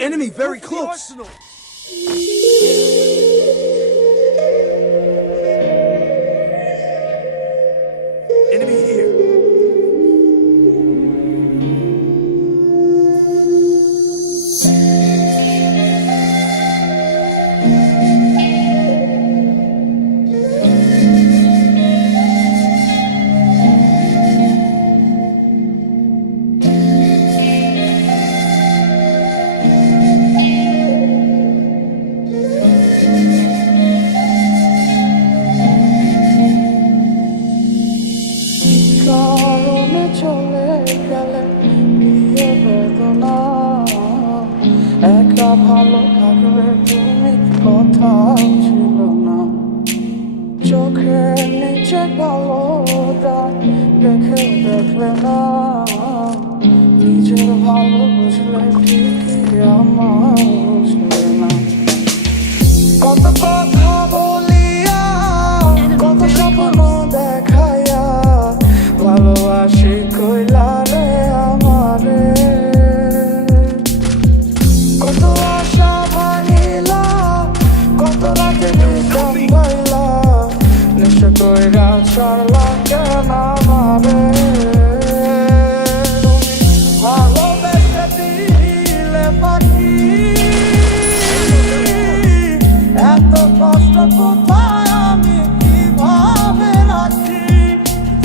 Enemy very close. Enemy here. একা ভালো থাকবে তুমি কথা ছিল না চোখের নিচে কালোটা দেখে দেখলে না নিজের ভালো বুঝলে ঠিকই আমার বুঝলে না কত কথা বলিয়া কত স্বপ্ন দেখাইয়া ভালোবাসি কইলা রে আমারে কত আশা ভাঙিলা কত রাতে বিষম গাইলা নেশা কইরা ছাড়লা কেন আমারে ভালোবেসে দিলে পাখি এত কষ্ট কোথায় আমি কিভাবে রাখি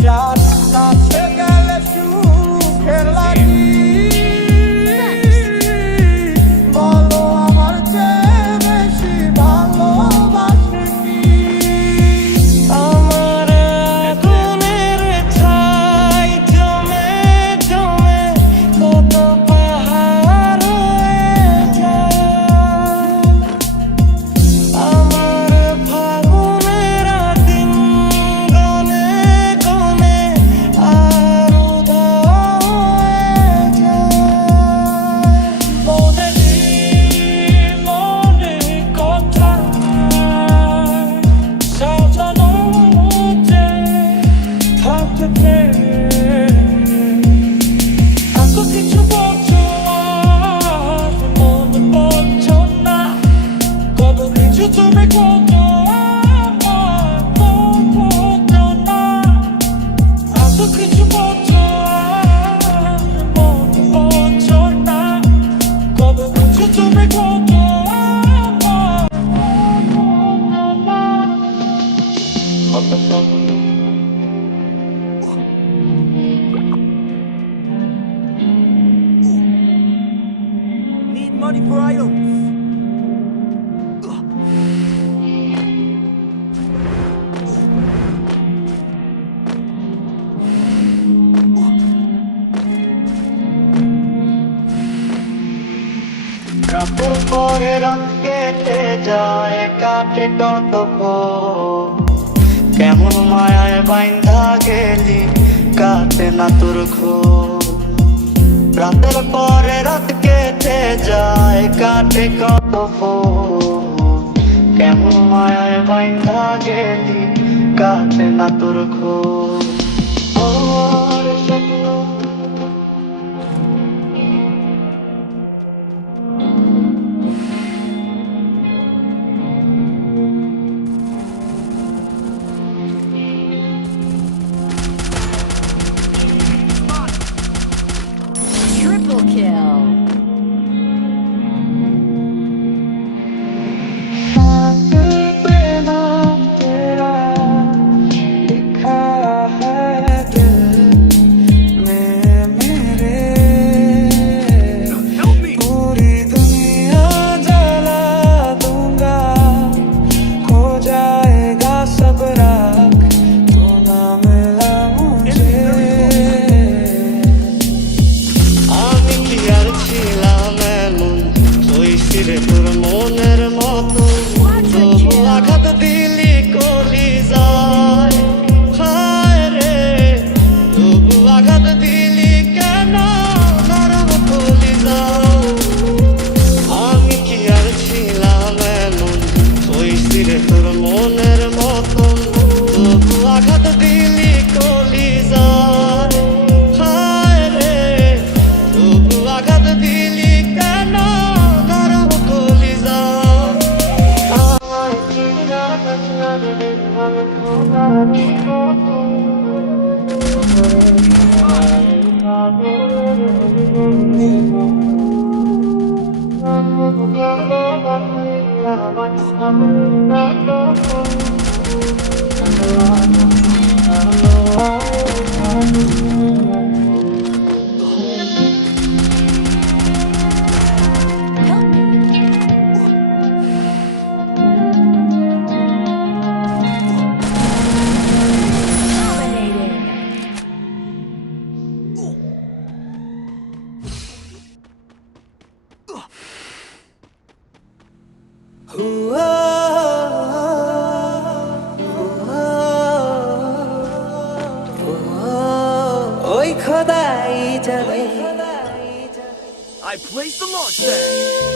যার কাছে গেলে সুখের লাগি Need money for items. রাতের পরে রাত কেটে যায় কাটে কত কেমন মায়ায় বাইন্ধা গেলি কাটে না তোর খোঁজ রাতের পরে রাত কেটে যায় কাটে কত কেমন মায়ায় বাইন্ধা গেলি কাটে না তোর খোঁজ Triple kill. लिखा है दिल में Help me. Dominating. ওই খোদাই জানে I placed the launch pad.